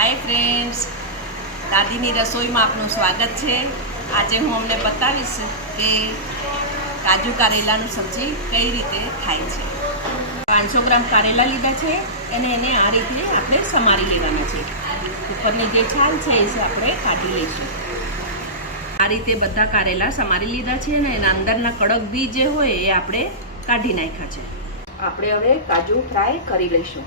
Hi friends, દાદીની રસોઈમાં આપનું સ્વાગત છે। આજે હું અમને બતાવીશ કે કાજુ કારેલાનું સબ્જી કઈ રીતે થાય છે। 500 ગ્રામ કારેલા લીધા છે એને આ રીતે આપણે સમારી લેવાના છે। ઉપરની જે છાલ છે એ આપણે કાઢી લઈશું। આ રીતે બધા કારેલા સમારી લીધા છે ને એના અંદરના કડક બી જે હોય એ આપણે કાઢી નાખ્યા છે। આપણે હવે કાજુ ફ્રાય કરી લઈશું।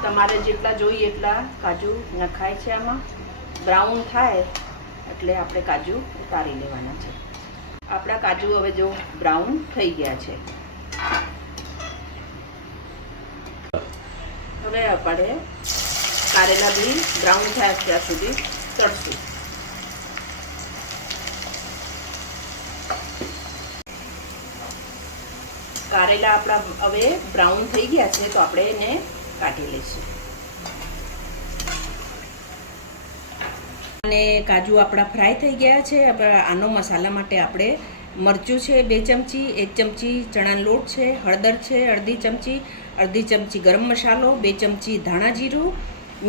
તમારે જેટલા જોઈએ એટલા કાજુ નખાય છે। આમાં બ્રાઉન થાય એટલે આપણે કાજુ ઉતારી લેવાના છે। આપણા કાજુ હવે જો બ્રાઉન થઈ ગયા છે। હવે આપણે કારેલા બી બ્રાઉન થયા ત્યાં સુધી તળશું। કારેલા આપણા હવે બ્રાઉન થઈ ગયા છે તો આપણે એને કાઢી લઈશું। અને કાજુ આપણા ફ્રાય થઈ ગયા છે। આનો મસાલા માટે આપણે મરચું છે 2 ચમચી, 1 ચમચી ચણાનો લોટ છે, હળદર છે અડધી ચમચી ગરમ મસાલો, 2 ચમચી ધાણા જીરું,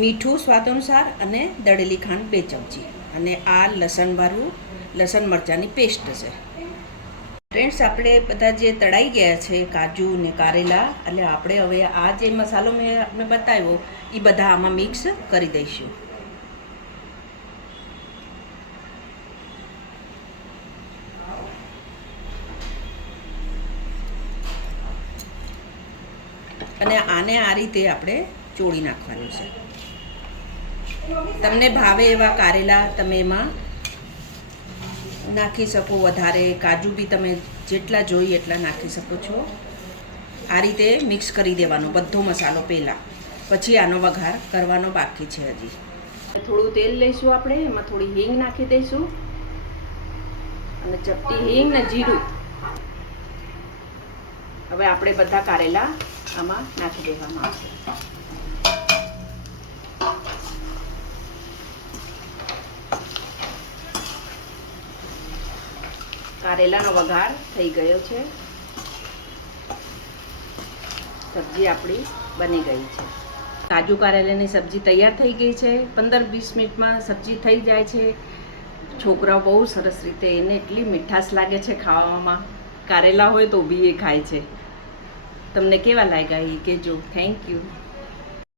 મીઠું સ્વાદ અનુસાર અને દળેલી ખાંડ 2 ચમચી અને આ લસણ મરચાંની પેસ્ટ છે। ફ્રેન્ડ્સ, આપણે બધા જે તળાઈ ગયા છે કાજુ ને કારેલા, એટલે આપણે હવે આ જે મસાલો મેં આપને બતાવ્યો એ બધા આમાં મિક્સ કરી દઈશું। અને આને આ રીતે આપણે ચોળી નાખવાનું છે। તમને ભાવે એવા કારેલા તમે એમાં નાખી શકો, વધારે કાજુ બી તમે જેટલા જોઈએ એટલા નાખી શકો છો। આ રીતે મિક્સ કરી દેવાનો બધો મસાલો પહેલાં, પછી આનો વઘાર કરવાનો બાકી છે। હજી થોડું તેલ લઈશું આપણે, એમાં થોડી હિંગ નાખી દઈશું અને ચપટી હિંગ ને જીરું। હવે આપણે બધા કારેલા આમાં નાખી દેવામાં આવશે। કારેલાનો વઘાર થઈ ગયો છે। સબ્જી આપણી બની ગઈ છે। કાજુ કારેલાની સબ્જી તૈયાર થઈ ગઈ છે। 15-20 મિનિટમાં સબ્જી થઈ જાય છે। છોકરાઓ બહુ સરસ રીતે, એને એટલી મીઠાશ લાગે છે ખાવામાં, કારેલા હોય તો બી એ ખાય છે। તમને કેવા લાગ્યા એ કહેજો। Thank you.